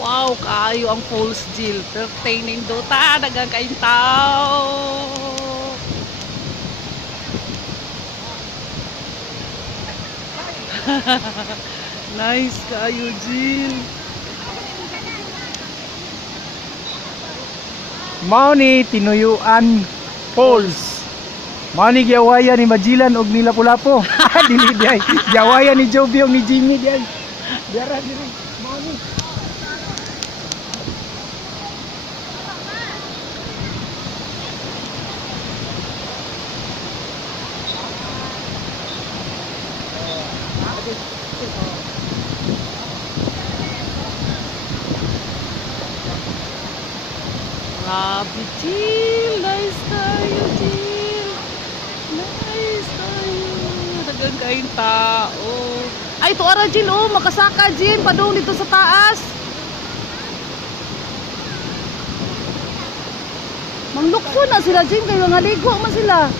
Wow, kaayo ang falls, Jill. Entertaining do ta, dagang kain tao. Nice kaayo, Jill. Mao ni Tinuyuan Falls. Mao ni giawayan ni Majilan og ni Lapu-Lapu. Dili di ay. Giawayan ni Joby og ni Jimmy di ay. Diara diri. Mao ni. Grabe, Jill. Nice kayo, Jill. Nice kayo. Dagang kain tao. Ay, ito ara, Jill. Oh, makasaka, Jill. Padung dito sa taas. Manglukso na sila, Jill. Kayo nga ligo man sila.